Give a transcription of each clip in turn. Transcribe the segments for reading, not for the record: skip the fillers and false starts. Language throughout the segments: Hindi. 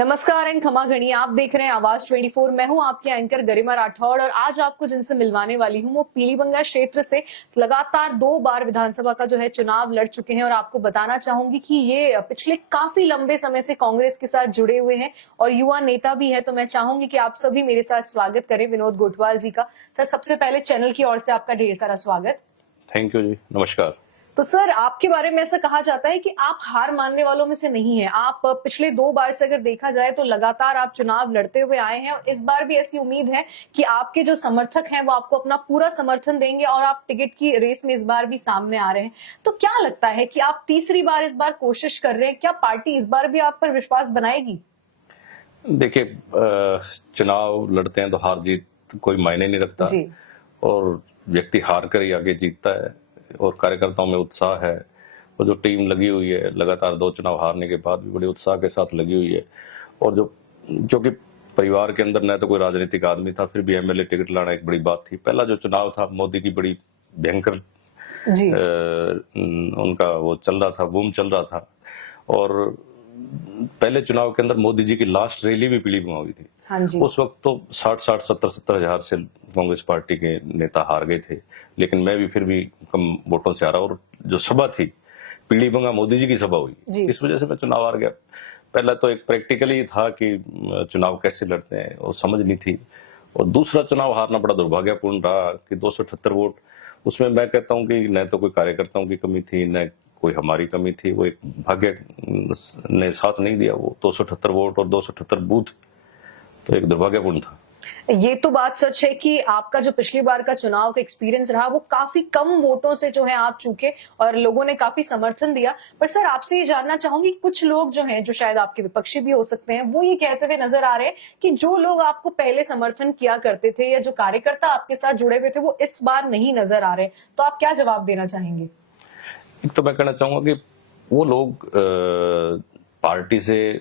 नमस्कार एंड खमा घनी, आप देख रहे हैं आवाज 24। मैं हूं आपकी एंकर गरिमा राठौड़ और आज आपको जिनसे मिलवाने वाली हूं वो पीलीभंगा क्षेत्र से लगातार 2 बार विधानसभा का जो है चुनाव लड़ चुके हैं और आपको बताना चाहूंगी कि ये पिछले काफी लंबे समय से कांग्रेस के साथ जुड़े हुए हैं और युवा नेता भी है। तो मैं चाहूंगी कि आप सभी मेरे साथ स्वागत करें विनोद गोठवाल जी का। सर, सबसे पहले चैनल की ओर से आपका ढेर सारा स्वागत। थैंक यू जी, नमस्कार। तो सर, आपके बारे में ऐसा कहा जाता है कि आप हार मानने वालों में से नहीं हैं। आप पिछले 2 बार से अगर देखा जाए तो लगातार आप चुनाव लड़ते हुए आए हैं और इस बार भी ऐसी उम्मीद है कि आपके जो समर्थक हैं वो आपको अपना पूरा समर्थन देंगे और आप टिकट की रेस में इस बार भी सामने आ रहे हैं। तो क्या लगता है कि आप तीसरी बार इस बार कोशिश कर रहे हैं, क्या पार्टी इस बार भी आप पर विश्वास बनाएगी? देखिए, चुनाव लड़ते हैं तो हार जीत कोई मायने नहीं रखता जी। और व्यक्ति हार कर ही आगे जीतता है और कार्यकर्ताओं में उत्साह है और जो टीम लगी हुई है लगातार 2 चुनाव हारने के बाद भी बड़े उत्साह के साथ लगी हुई है। और क्योंकि परिवार के अंदर न तो कोई राजनीतिक आदमी था, फिर भी एमएलए टिकट लाना एक बड़ी बात थी। पहला जो चुनाव था मोदी की बड़ी भयंकर जी। उनका वो चल रहा था, बूम चल रहा था और पहले चुनाव के अंदर मोदी जी की लास्ट रैली भी पीलीभीत में हुई थी। हाँ जी। उस वक्त तो 60-60, 70-70 हजार से कांग्रेस पार्टी के नेता हार गए थे, लेकिन मैं भी फिर भी कम वोटों से हारा और जो सभा थी पीलीभीत मोदी जी की सभा हुई, इस वजह से मैं चुनाव हार गया। पहला तो एक प्रैक्टिकली था कि चुनाव कैसे लड़ते हैं और समझ नहीं थी, और दूसरा चुनाव हारना बड़ा दुर्भाग्यपूर्ण रहा कि 278 वोट। उसमें मैं कहता हूं कि न तो कोई कार्यकर्ताओं की कमी थी न कोई हमारी कमी थी, वो एक भाग्य ने साथ नहीं दिया। वो 278 वोट और 278 बूथ तो एक दुर्भाग्यपूर्ण था। ये तो बात सच है कि आपका जो पिछली बार का चुनाव का एक्सपीरियंस रहा वो काफी कम वोटों से जो है आप चूके और लोगों ने काफी समर्थन दिया। पर सर, आपसे ये जानना चाहूंगी, कुछ लोग जो हैं, जो शायद आपके विपक्षी भी हो सकते हैं, वो ये कहते हुए नजर आ रहे हैं कि जो लोग आपको पहले समर्थन किया करते थे या जो कार्यकर्ता आपके साथ जुड़े हुए थे वो इस बार नहीं नजर आ रहे। तो आप क्या जवाब देना चाहेंगे? एक तो मैं कहना चाहूंगा कि वो लोग पार्टी से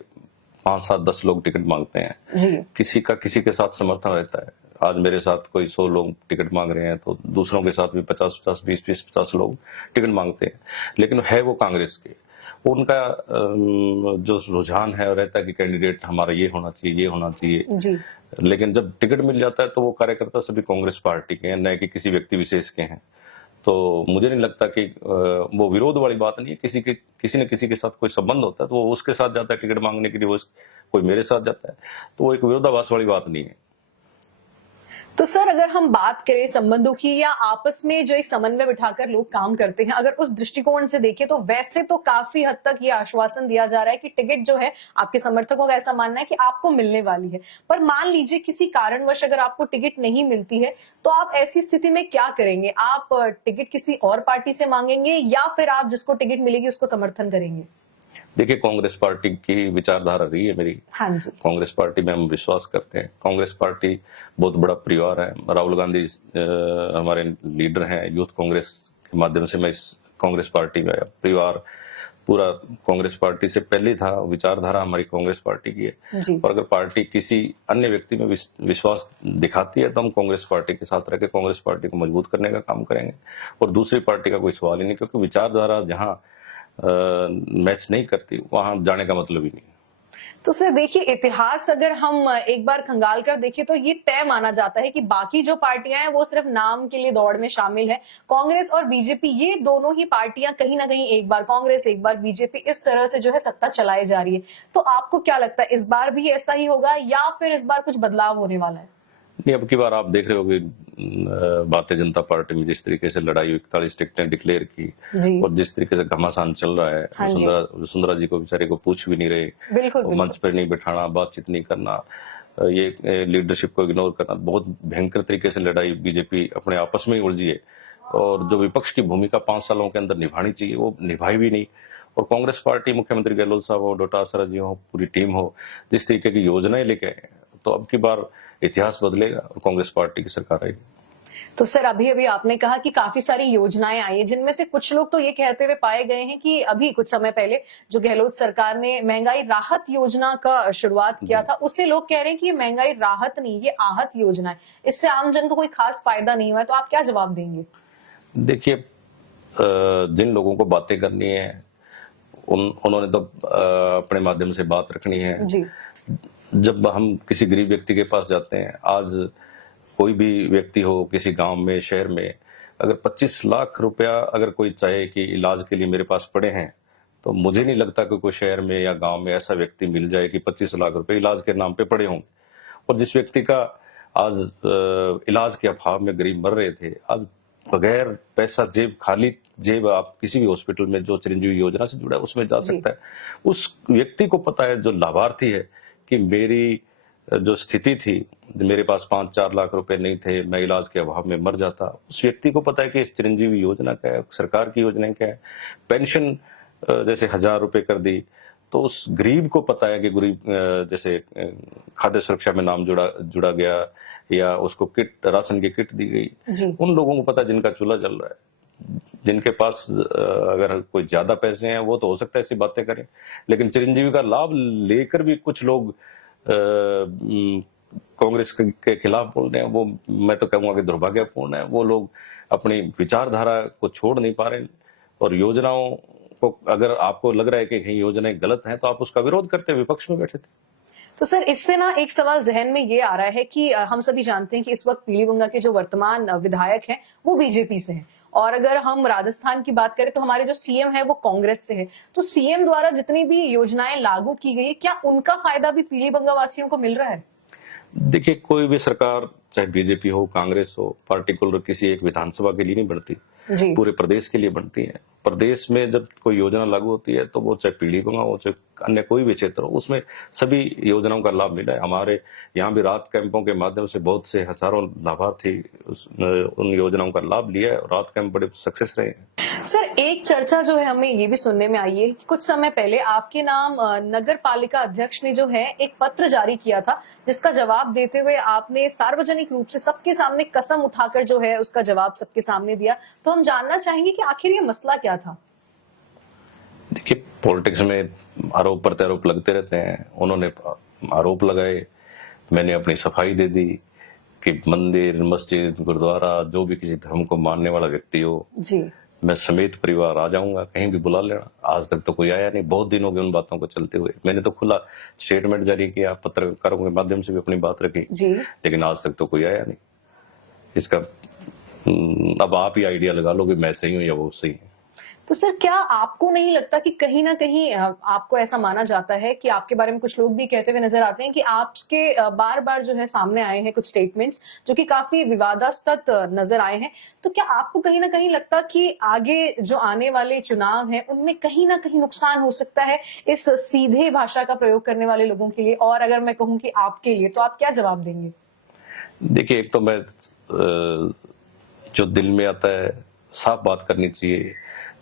5, 7, 10 लोग टिकट मांगते हैं जी। किसी का किसी के साथ समर्थन रहता है। आज मेरे साथ कोई 100 लोग टिकट मांग रहे हैं तो दूसरों के साथ भी 50-50, 20-20, 50 लोग टिकट मांगते हैं, लेकिन है वो कांग्रेस के। उनका जो रुझान है रहता है कि कैंडिडेट हमारा ये होना चाहिए, ये होना चाहिए जी। लेकिन जब टिकट मिल जाता है तो वो कार्यकर्ता सभी कांग्रेस पार्टी के हैं, न कि किसी व्यक्ति विशेष के हैं। तो मुझे नहीं लगता कि वो विरोध वाली बात नहीं है। किसी न किसी के साथ कोई संबंध होता है तो वो उसके साथ जाता है टिकट मांगने के लिए, वो कोई मेरे साथ जाता है, तो वो एक विरोधाभास वाली बात नहीं है। तो सर, अगर हम बात करें संबंधों की या आपस में जो एक समन्वय बिठाकर लोग काम करते हैं, अगर उस दृष्टिकोण से देखें तो वैसे तो काफी हद तक ये आश्वासन दिया जा रहा है कि टिकट जो है, आपके समर्थकों का ऐसा मानना है कि आपको मिलने वाली है। पर मान लीजिए किसी कारणवश अगर आपको टिकट नहीं मिलती है तो आप ऐसी स्थिति में क्या करेंगे? आप टिकट किसी और पार्टी से मांगेंगे या फिर आप जिसको टिकट मिलेगी उसको समर्थन करेंगे? देखिए, कांग्रेस पार्टी की विचारधारा रही है मेरी। हाँ जी। कांग्रेस पार्टी में हम विश्वास करते हैं। कांग्रेस पार्टी बहुत बड़ा परिवार है। राहुल गांधी हमारे लीडर हैं। यूथ कांग्रेस के माध्यम से मैं इस कांग्रेस पार्टी में आया। परिवार पूरा कांग्रेस पार्टी से पहले था। विचारधारा हमारी कांग्रेस पार्टी की है और अगर पार्टी किसी अन्य व्यक्ति में विश्वास दिखाती है तो हम कांग्रेस पार्टी के साथ रहकर कांग्रेस पार्टी को मजबूत करने का काम करेंगे और दूसरी पार्टी का कोई सवाल ही नहीं, क्योंकि विचारधारा जहां मैच नहीं करती वहां जाने का मतलब ही नहीं। तो सर देखिए, इतिहास अगर हम एक बार खंगाल कर देखें तो ये तय माना जाता है कि बाकी जो पार्टियां हैं वो सिर्फ नाम के लिए दौड़ में शामिल है। कांग्रेस और बीजेपी, ये दोनों ही पार्टियां कहीं ना कहीं एक बार कांग्रेस एक बार बीजेपी, इस तरह से जो है सत्ता चलाई जा रही है। तो आपको क्या लगता है, इस बार भी ऐसा ही होगा या फिर इस बार कुछ बदलाव होने वाला है? नहीं, अब की बार आप देख रहे हो कि भारतीय जनता पार्टी में जिस तरीके से लड़ाई 41 टिकटें डिक्लेयर की और जिस तरीके से घमासान चल रहा है, वसुंधरा जी को बेचारे को पूछ भी नहीं रहे, बिल्कुल, मंच पर नहीं बिठाना, बातचीत नहीं करना, ये लीडरशिप को इग्नोर करना, बहुत भयंकर तरीके से लड़ाई बीजेपी अपने आपस में ही उलझी है। और जो विपक्ष की भूमिका 5 सालों के अंदर निभानी चाहिए वो निभाई भी नहीं। और कांग्रेस पार्टी, मुख्यमंत्री गहलोत साहब हो, डॉक्टर आसरा जी हो, पूरी टीम हो, जिस तरीके की योजनाएं लेके आए, तो अब की बार इतिहास बदलेगा और कांग्रेस पार्टी की सरकार आएगी। तो सर, अभी आपने कहा कि काफी सारी योजनाएं आई है, जिनमें से कुछ लोग तो ये कहते हुए पाए गए हैं कि अभी कुछ समय पहले जो गहलोत सरकार ने महंगाई राहत योजना का शुरुआत किया था, उसे लोग कह रहे हैं कि ये महंगाई राहत नहीं, ये आहत योजना है, इससे आम जन को कोई खास फायदा नहीं हुआ है। तो आप क्या जवाब देंगे? देखिए, जिन लोगों को बातें करनी है उन्होंने तो अपने माध्यम से बात रखनी है जी। जब हम किसी गरीब व्यक्ति के पास जाते हैं, आज कोई भी व्यक्ति हो किसी गांव में, शहर में, अगर 25 लाख रुपया अगर कोई चाहे कि इलाज के लिए मेरे पास पड़े हैं, तो मुझे नहीं लगता कि कोई शहर में या गांव में ऐसा व्यक्ति मिल जाए कि 25 लाख रुपए इलाज के नाम पे पड़े होंगे। और जिस व्यक्ति का आज इलाज के अभाव में गरीब मर रहे थे, आज बगैर पैसा जेब खाली जेब आप किसी भी हॉस्पिटल में जो चिरंजीवी योजना से जुड़ा है उसमें जा सकता है। उस व्यक्ति को पता है, जो लाभार्थी है, कि मेरी जो स्थिति थी, मेरे पास 5-4 लाख रुपए नहीं थे, मैं इलाज के अभाव में मर जाता। उस व्यक्ति को पता है कि इस चिरंजीवी योजना क्या है, सरकार की योजना क्या है। पेंशन जैसे 1000 रुपए कर दी, तो उस गरीब को पता है कि गरीब जैसे खाद्य सुरक्षा में नाम जुड़ा गया, या उसको किट, राशन की किट दी गई। उन लोगों को पता है जिनका चूल्हा जल रहा है। जिनके पास अगर कोई ज्यादा पैसे हैं वो तो हो सकता है ऐसी बातें करें, लेकिन चिरंजीवी का लाभ लेकर भी कुछ लोग कांग्रेस के खिलाफ बोल रहे हैं, वो मैं तो कहूंगा कि दुर्भाग्यपूर्ण है। वो लोग अपनी विचारधारा को छोड़ नहीं पा रहे, और योजनाओं को, अगर आपको लग रहा है कि कहीं योजनाएं गलत हैं, तो आप उसका विरोध करते विपक्ष में बैठे थे। तो सर, इससे ना एक सवाल जहन में ये आ रहा है कि हम सभी जानते हैं कि इस वक्त पीलीभंगा के जो वर्तमान विधायक हैं वो बीजेपी से हैं, और अगर हम राजस्थान की बात करें तो हमारे जो सीएम है वो कांग्रेस से है। तो सीएम द्वारा जितनी भी योजनाएं लागू की गई, क्या उनका फायदा भी पीलीभंगा वासियों को मिल रहा है? देखिए, कोई भी सरकार, चाहे बीजेपी हो, कांग्रेस हो, पार्टिकुलर किसी एक विधानसभा के लिए नहीं बनती, पूरे प्रदेश के लिए बनती है। प्रदेश में जब कोई योजना लागू होती है, तो वो चाहे पीलीभंगा हो, चाहे अन्य कोई भी क्षेत्र हो, उसमें सभी योजनाओं का लाभ मिला है। हमारे यहाँ भी राहत कैंपों के माध्यम से बहुत से हजारों लाभार्थी उन योजनाओं का लाभ लिया है, और राहत कैंप बड़े सक्सेस रहे हैं। सर, एक चर्चा जो है हमें ये भी सुनने में आई है कि कुछ समय पहले आपके नाम नगर पालिका अध्यक्ष ने जो है एक पत्र जारी किया था, जिसका जवाब देते हुए आपने सार्वजनिक रूप से सबके सामने कसम उठाकर जो है उसका जवाब सबके सामने दिया। तो हम जानना चाहेंगे कि आखिर ये मसला क्या था? देखिए, पॉलिटिक्स में आरोप प्रत्यारोप लगते रहते हैं। उन्होंने आरोप लगाए, मैंने अपनी सफाई दे दी कि मंदिर, मस्जिद, गुरुद्वारा, जो भी किसी धर्म को मानने वाला व्यक्ति हो जी, मैं समेत परिवार आ जाऊंगा, कहीं भी बुला लेना। आज तक तो कोई आया नहीं, बहुत दिन हो गए उन बातों को चलते हुए। मैंने तो खुला स्टेटमेंट जारी किया, पत्रकारों के माध्यम से भी अपनी बात रखी, लेकिन आज तक तो कोई आया नहीं। इसका अब आप ही आइडिया लगा लो कि मैं सही हूं या वो सही है। तो सर, क्या आपको नहीं लगता कि कहीं ना कहीं आपको ऐसा माना जाता है कि आपके बारे में कुछ लोग भी कहते हुए नजर आते हैं कि आपके बार बार जो है सामने आए हैं कुछ स्टेटमेंट्स जो कि काफी विवादास्पद नजर आए हैं। तो क्या आपको कहीं ना कहीं लगता कि आगे जो आने वाले चुनाव हैं उनमें कहीं ना कहीं नुकसान हो सकता है इस सीधे भाषा का प्रयोग करने वाले लोगों के लिए? और अगर मैं कहूँ कि आपके लिए, तो आप क्या जवाब देंगे? देखिए, एक तो मैं जो दिल में आता है साफ बात करनी चाहिए।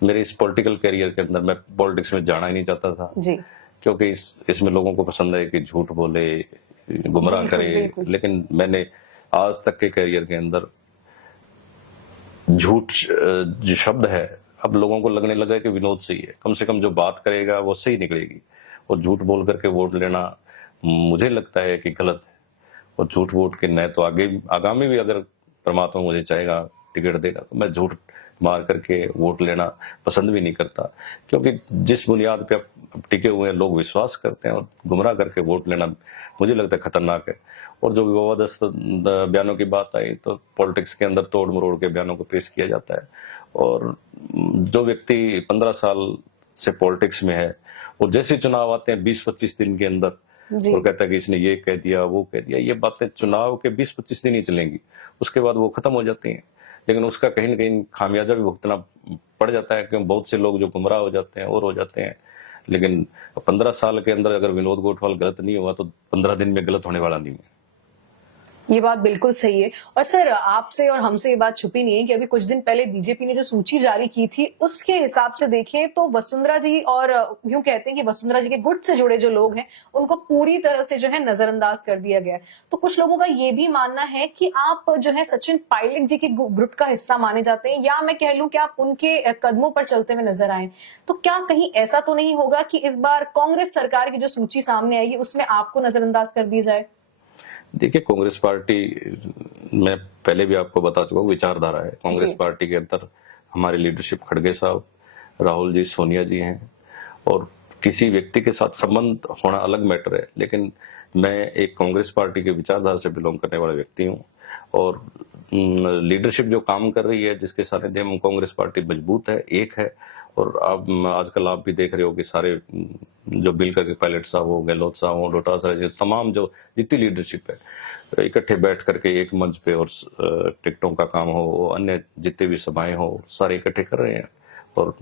मेरे इस पॉलिटिकल करियर के अंदर मैं पॉलिटिक्स में जाना ही नहीं चाहता था जी, क्योंकि इसमें लोगों को पसंद है कि झूठ बोले, गुमराह करे। लेकिन मैंने आज तक के करियर के अंदर झूठ जो शब्द है, अब लोगों को लगने लगा है कि विनोद सही है, कम से कम जो बात करेगा वो सही निकलेगी। और झूठ बोल करके वोट लेना मुझे लगता है कि गलत है। और झूठ वोट के न तो आगामी भी अगर परमात्मा मुझे चाहेगा, टिकट देगा, तो मैं झूठ मार करके वोट लेना पसंद भी नहीं करता, क्योंकि जिस बुनियाद पे अब टिके हुए लोग विश्वास करते हैं, और गुमराह करके वोट लेना मुझे लगता है खतरनाक है। और जो विवादास्पद बयानों की बात आई, तो पॉलिटिक्स के अंदर तोड़ मरोड़ के बयानों को पेश किया जाता है। और जो व्यक्ति 15 साल से पॉलिटिक्स में है, और जैसे चुनाव आते हैं 20-25 दिन के अंदर, और कहता है कि इसने ये कह दिया, वो कह दिया, ये बातें चुनाव के 20-25 दिन ही चलेंगी, उसके बाद वो खत्म हो जाती हैं। लेकिन उसका कहीं न कहीं खामियाजा भी भुगतना पड़ जाता है, क्योंकि बहुत से लोग जो गुमराह हो जाते हैं और हो जाते हैं। लेकिन 15 साल के अंदर अगर विनोद गोठवाल गलत नहीं हुआ, तो 15 दिन में गलत होने वाला नहीं है। ये बात बिल्कुल सही है। और सर, आपसे और हमसे ये बात छुपी नहीं है कि अभी कुछ दिन पहले बीजेपी ने जो सूची जारी की थी, उसके हिसाब से देखें तो वसुंधरा जी, और यूं कहते हैं कि वसुंधरा जी के गुट से जुड़े जो लोग हैं उनको पूरी तरह से जो है नजरअंदाज कर दिया गया है। तो कुछ लोगों का ये भी मानना है कि आप जो है सचिन पायलट जी के ग्रुप का हिस्सा माने जाते हैं, या मैं कह लूं कि आप उनके कदमों पर चलते हुए नजर आए। तो क्या कहीं ऐसा तो नहीं होगा कि इस बार कांग्रेस सरकार की जो सूची सामने आएगी उसमें आपको नजरअंदाज कर दिया जाए? देखिए, कांग्रेस पार्टी, मैं पहले भी आपको बता चुका हूँ, विचारधारा है कांग्रेस पार्टी के अंदर। हमारे लीडरशिप खड़गे साहब, राहुल जी, सोनिया जी हैं, और किसी व्यक्ति के साथ संबंध होना अलग मैटर है, लेकिन मैं एक कांग्रेस पार्टी के विचारधारा से बिलोंग करने वाला व्यक्ति हूँ और लीडरशिप जो काम कर रही है, जिसके सानिध्य में कांग्रेस पार्टी मजबूत है, एक है। और अब आजकल आप भी देख रहे हो कि सारे जो बिल के पायलट साहब हो, गहलोत साहब हो, डोटासरा जी, तमाम जो जितनी लीडरशिप है इकट्ठे बैठ करके एक मंच पे और टिकटों का काम हो, अन्य जितने भी सभाएं हो, सारे इकट्ठे कर रहे हैं और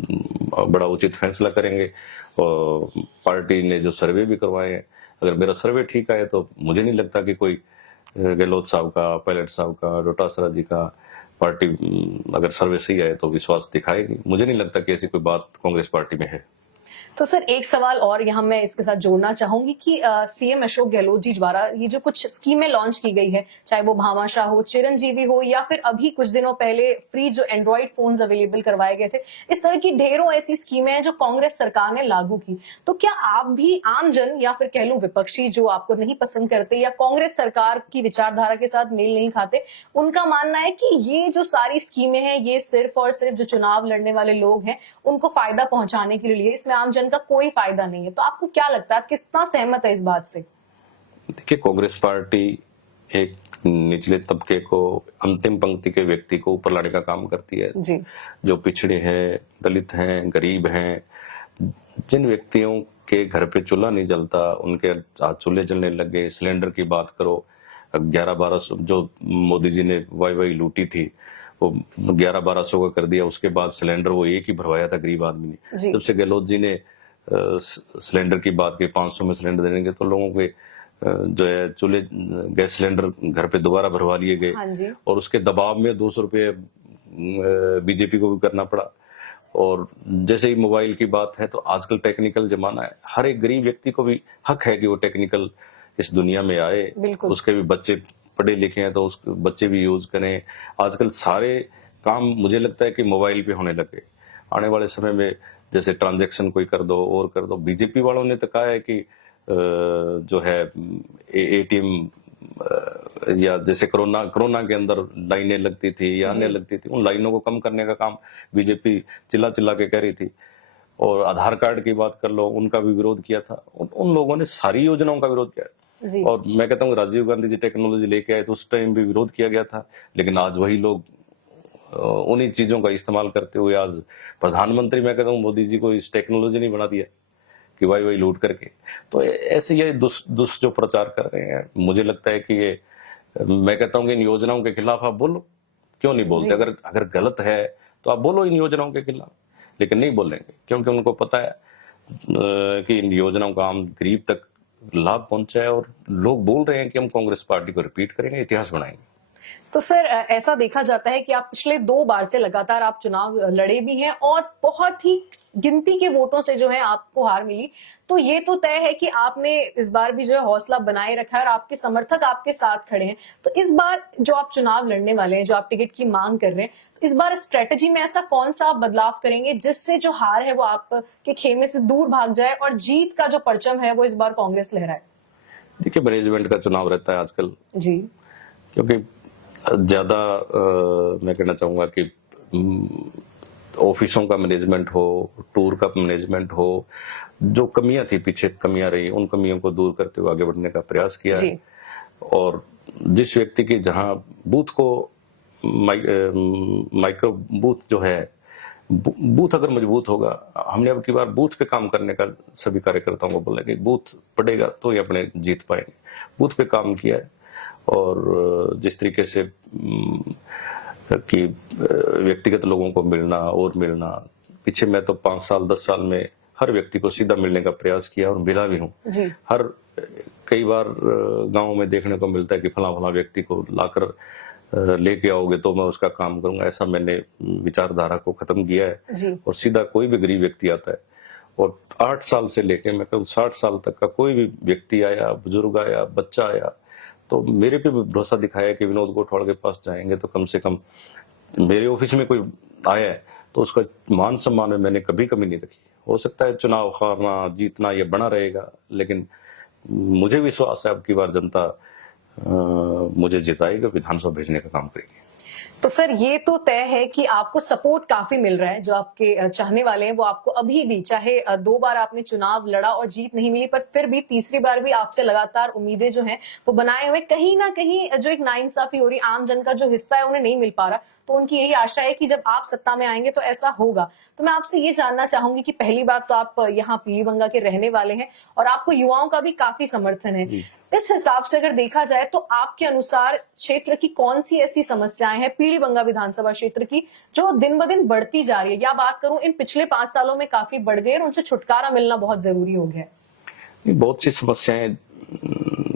बड़ा उचित फैसला करेंगे। और पार्टी ने जो सर्वे भी करवाए हैं, अगर मेरा सर्वे ठीक आए तो मुझे नहीं लगता कि कोई गहलोत साहब का, पायलट साहब का, डोटासरा जी का पार्टी अगर सर्वे सही आए तो विश्वास दिखाएगी। मुझे नहीं लगता कि ऐसी कोई बात कांग्रेस पार्टी में है। तो सर एक सवाल और यहाँ मैं इसके साथ जोड़ना चाहूंगी कि सीएम अशोक गहलोत जी द्वारा ये जो कुछ स्कीमें लॉन्च की गई है, चाहे वो भामाशाह हो, चिरंजीवी हो, या फिर अभी कुछ दिनों पहले फ्री जो एंड्रॉइड फोन्स अवेलेबल करवाए गए थे, इस तरह की ढेरों ऐसी स्कीमें हैं जो कांग्रेस सरकार ने लागू की। तो क्या आप भी आम जन या फिर कह लूं विपक्षी जो आपको नहीं पसंद करते या कांग्रेस सरकार की विचारधारा के साथ मेल नहीं खाते, उनका मानना है कि ये जो सारी स्कीमें हैं ये सिर्फ और सिर्फ जो चुनाव लड़ने वाले लोग हैं उनको फायदा पहुंचाने के लिए, इसमें आम का कोई फायदा नहीं है? तो आपको क्या लगता है, आप कितना सहमत है इस बात से? देखिए, कांग्रेस पार्टी एक निचले तबके को, अंतिम पंक्ति के व्यक्ति को ऊपर लाने का काम करती है जी। जो पिछड़े हैं, दलित हैं, गरीब हैं, जिन व्यक्तियों के घर पे चूल्हा नहीं जलता उनके आज चूल्हे जलने लग गए। सिलेंडर की बात करो, 11-1200 जो मोदी जी ने वाई लूटी थी वो 11-1200 का कर दिया। उसके बाद सिलेंडर वो एक ही भरवाया था गरीब आदमी ने। जब से गहलोत जी ने सिलेंडर की बात की, 500 में सिलेंडर देंगे, तो लोगों के जो है चूल्हे, गैस सिलेंडर घर पे दोबारा भरवा लिए गए। हाँ जी। और उसके दबाव में 200 रुपये बीजेपी को भी करना पड़ा। और जैसे ही मोबाइल की बात है, तो आजकल टेक्निकल जमाना है, हर एक गरीब व्यक्ति को भी हक है कि वो टेक्निकल इस दुनिया में आए। उसके भी बच्चे पढ़े लिखे हैं तो उसके बच्चे भी यूज करें। आजकल सारे काम मुझे लगता है कि मोबाइल पे होने लगे। आने वाले समय में जैसे ट्रांजैक्शन कोई कर दो और कर दो। बीजेपी वालों ने तो कहा है कि जो है एटीएम या जैसे कोरोना के अंदर लाइनें लगती थी या अन्य लगती थी, उन लाइनों को कम करने का काम बीजेपी चिल्ला चिल्ला के कह रही थी। और आधार कार्ड की बात कर लो, उनका भी विरोध किया था। उन लोगों ने सारी योजनाओं का विरोध किया। और मैं कहता हूँ राजीव गांधी जी टेक्नोलॉजी लेके आए तो उस टाइम भी विरोध किया गया था, लेकिन आज वही लोग उन्हीं चीजों का इस्तेमाल करते हुए आज प्रधानमंत्री, मैं कहता हूँ मोदी जी को इस टेक्नोलॉजी नहीं बना दिया कि वही लूट करके। तो ऐसे ये दुष्ट जो प्रचार कर रहे हैं, मुझे लगता है कि ये, मैं कहता हूँ कि इन योजनाओं के खिलाफ आप बोलो, क्यों नहीं बोलते? अगर गलत है तो आप बोलो इन योजनाओं के खिलाफ, लेकिन नहीं बोलेंगे क्योंकि उनको पता है कि इन योजनाओं का आम गरीब तक लाभ पहुंचा है। और लोग बोल रहे हैं कि हम कांग्रेस पार्टी को रिपीट करेंगे, इतिहास बनाएंगे। तो सर ऐसा देखा जाता है कि आप पिछले 2 बार से लगातार आप चुनाव लड़े भी हैं और बहुत ही गिनती के वोटों से जो है आपको हार मिली। तो ये तो तय है कि आपने इस बार भी जो है हौसला बनाए रखा है और आपके समर्थक आपके साथ खड़े हैं। तो इस बार जो आप चुनाव लड़ने वाले हैं, जो आप टिकट की मांग कर रहे हैं, तो इस बार स्ट्रेटेजी में ऐसा कौन सा आप बदलाव करेंगे जिससे जो हार है वो आपके खेमे से दूर भाग जाए और जीत का जो परचम है वो इस बार कांग्रेस लहराए? देखिए, मैनेजमेंट का चुनाव रहता है आजकल जी, क्योंकि ज्यादा मैं कहना चाहूंगा कि ऑफिसों का मैनेजमेंट हो, टूर का मैनेजमेंट हो, जो कमियां थी, पीछे कमियां रही, उन कमियों को दूर करते हुए आगे बढ़ने का प्रयास किया है। और जिस व्यक्ति के जहां बूथ को माइक्रो बूथ जो है, बूथ अगर मजबूत होगा, हमने अब की बार बूथ पे काम करने का सभी कार्यकर्ताओं को बोला कि बूथ पड़ेगा तो ही अपने जीत पाएंगे। बूथ पे काम किया है। और जिस तरीके से कि व्यक्तिगत लोगों को मिलना और मिलना, पीछे मैं तो 5 साल 10 साल में हर व्यक्ति को सीधा मिलने का प्रयास किया और मिला भी हूँ। कई बार गांव में देखने को मिलता है कि फला व्यक्ति को लाकर लेके आओगे तो मैं उसका काम करूंगा। ऐसा मैंने विचारधारा को खत्म किया है और सीधा कोई भी गरीब व्यक्ति आता है। और 8 साल से लेके मैं कहूँ 60 साल तक का कोई भी व्यक्ति आया, बुजुर्ग आया, बच्चा आया, तो मेरे पे भी भरोसा दिखाया कि विनोद गोठवाड़ के पास जाएंगे तो कम से कम मेरे ऑफिस में कोई आया है तो उसका मान सम्मान में मैंने कभी कमी नहीं रखी। हो सकता है चुनाव हारना जीतना ये बना रहेगा, लेकिन मुझे विश्वास है अब की बार जनता मुझे जिताएगा, विधानसभा भेजने का काम करेगी। तो सर ये तो तय है कि आपको सपोर्ट काफी मिल रहा है, जो आपके चाहने वाले हैं वो आपको अभी भी, चाहे 2 बार आपने चुनाव लड़ा और जीत नहीं मिली, पर फिर भी तीसरी बार भी आपसे लगातार उम्मीदें जो हैं वो बनाए हुए, कहीं ना कहीं जो एक नाइंसाफी हो रही, आम जन का जो हिस्सा है उन्हें नहीं मिल पा रहा, तो उनकी यही आशा है कि जब आप सत्ता में आएंगे तो ऐसा होगा। तो मैं आपसे ये जानना चाहूंगी कि पहली बात तो आप यहाँ पीलीभंगा के रहने वाले हैं और आपको युवाओं का भी काफी समर्थन है। इस हिसाब से अगर देखा जाए तो आपके अनुसार क्षेत्र की कौन सी ऐसी समस्याएं हैं पीलीभंगा विधानसभा क्षेत्र की जो दिन ब दिन बढ़ती जा रही है, या बात करूं इन पिछले 5 सालों में काफी बढ़ गई और उनसे छुटकारा मिलना बहुत जरूरी हो गया है? बहुत सी समस्याएं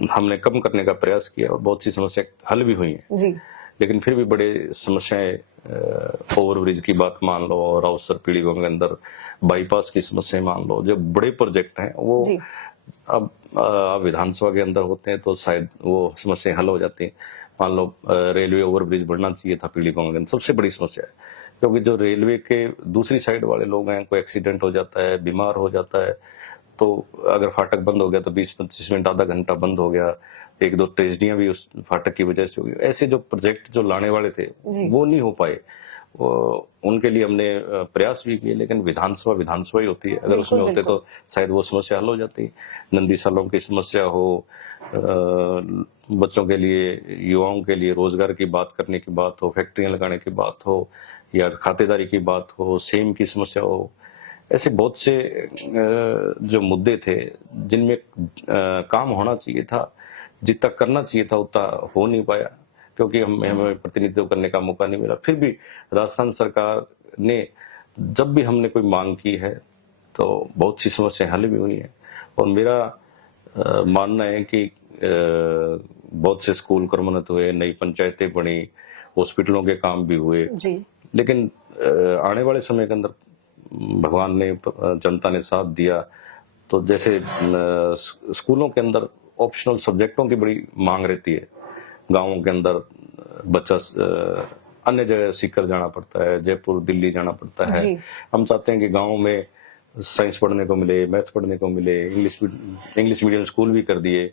हमने कम करने का प्रयास किया और बहुत सी समस्याएं हल भी हुई हैं जी। लेकिन फिर भी बड़े समस्याएं, ओवरब्रिज की बात मान लो और अवसर पीलीभंगा के अंदर बाईपास की समस्याएं मान लो, जो बड़े प्रोजेक्ट हैं वो अब विधानसभा के अंदर होते हैं तो शायद वो समस्याएं हल हो जाती हैं। मान लो रेलवे ओवरब्रिज बनना चाहिए था पीलीभंगा के अंदर, सबसे बड़ी समस्या है क्योंकि जो रेलवे के दूसरी साइड वाले लोग हैं, कोई एक्सीडेंट हो जाता है, बीमार हो जाता है, तो अगर फाटक बंद हो गया तो 20-25 मिनट, आधा घंटा बंद हो गया, 1-2 ट्रेजडियां भी उस फाटक की वजह से हो गई। ऐसे जो प्रोजेक्ट जो लाने वाले थे वो नहीं हो पाए, उनके लिए हमने प्रयास भी किए, लेकिन विधानसभा ही होती है, अगर उसमें होते तो शायद वो समस्या हल हो जाती। नंदी सालों की समस्या हो, बच्चों के लिए, युवाओं के लिए रोजगार की बात करने की बात हो, फैक्ट्रियां लगाने की बात हो, या खातेदारी की बात हो, सेम की समस्या हो, ऐसे बहुत से जो मुद्दे थे जिनमें काम होना चाहिए था, जितना करना चाहिए था उतना हो नहीं पाया क्योंकि हमें प्रतिनिधित्व करने का मौका नहीं मिला। फिर भी राजस्थान सरकार ने जब भी हमने कोई मांग की है तो बहुत सी समस्याएं हल भी हुई हैं और मेरा मानना है कि बहुत से स्कूल क्रमोन्नत हुए, नई पंचायतें बनी, हॉस्पिटलों के काम भी हुए जी। लेकिन आने वाले समय के अंदर भगवान ने, जनता ने साथ दिया, तो जैसे स्कूलों के अंदर ऑप्शनल सब्जेक्टों की बड़ी मांग रहती है, गांवों के अंदर बच्चा अन्य जगह सीकर जाना पड़ता है, जयपुर दिल्ली जाना पड़ता है। हम चाहते हैं कि गांव में साइंस पढ़ने को मिले, मैथ पढ़ने को मिले, इंग्लिश मीडियम स्कूल भी कर दिए,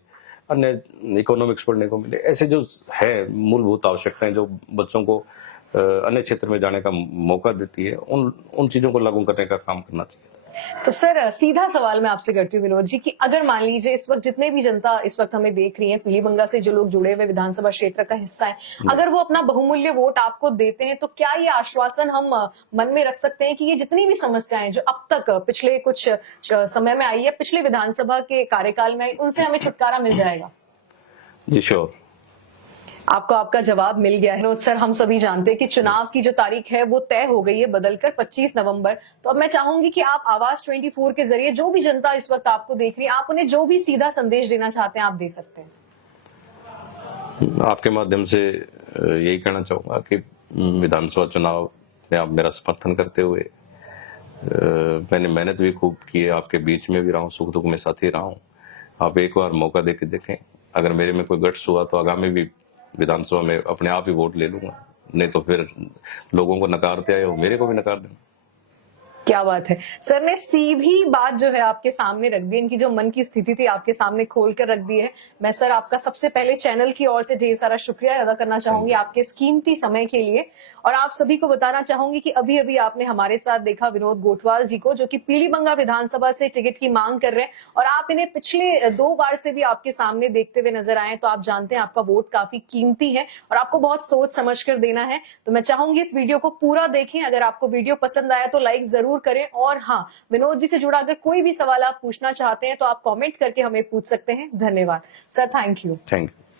अन्य इकोनॉमिक्स पढ़ने को मिले। ऐसे जो है मूलभूत आवश्यकताएं जो बच्चों को अन्य क्षेत्र में जाने का मौका देती है, उन चीजों को लागू करने का काम करना चाहिए। तो सर सीधा सवाल मैं आपसे करती हूँ विनोद जी कि अगर मान लीजिए इस वक्त जितने भी जनता इस वक्त हमें देख रही है, पीलीभंगा से जो लोग जुड़े हुए विधानसभा क्षेत्र का हिस्सा है, अगर वो अपना बहुमूल्य वोट आपको देते हैं तो क्या ये आश्वासन हम मन में रख सकते हैं कि ये जितनी भी समस्याएं जो अब तक पिछले कुछ समय में आई है, पिछले विधानसभा के कार्यकाल में, उनसे हमें छुटकारा मिल जाएगा? जी श्योर। आपको आपका जवाब मिल गया है सर। हम सभी जानते हैं कि चुनाव की जो तारीख है वो तय हो गई है, बदलकर 25 नवंबर। तो अब मैं चाहूंगी कि आप आवाज 24 के जरिए जो भी जनता इस वक्त आपको देख रही है, आप उन्हें जो भी सीधा संदेश देना चाहते हैं आप दे सकते हैं। आपके माध्यम से यही कहना चाहूंगा कि विधानसभा चुनाव में आप मेरा समर्थन करते हुए, मैंने मेहनत भी खूब की है, आपके बीच में भी रहा हूँ, सुख दुख में साथी रहा हूँ। आप एक बार मौका दे के देखें, अगर मेरे में कोई गट्स हुआ तो आगामी भी विधानसभा में अपने आप ही वोट ले लूंगा, नहीं तो फिर लोगों को नकारते आए हो, मेरे को भी नकार देना। क्या बात है, सर ने सीधी बात जो है आपके सामने रख दी, इनकी जो मन की स्थिति थी आपके सामने खोल कर रख दी है। मैं सर आपका सबसे पहले चैनल की ओर से ढेर सारा शुक्रिया अदा करना चाहूंगी आपके इस कीमती समय के लिए, और आप सभी को बताना चाहूंगी कि अभी अभी आपने हमारे साथ देखा विनोद गोठवाल जी को, जो कि पीलीभंगा विधानसभा से टिकट की मांग कर रहे हैं, और आप इन्हें पिछले 2 बार से भी आपके सामने देखते हुए नजर आए, तो आप जानते हैं आपका वोट काफी कीमती है और आपको बहुत सोच समझ कर देना है। तो मैं चाहूंगी इस वीडियो को पूरा देखें, अगर आपको वीडियो पसंद आया तो लाइक जरूर करें, और हाँ, विनोद जी से जुड़ा अगर कोई भी सवाल आप पूछना चाहते हैं तो आप कमेंट करके हमें पूछ सकते हैं। धन्यवाद सर, थैंक यू।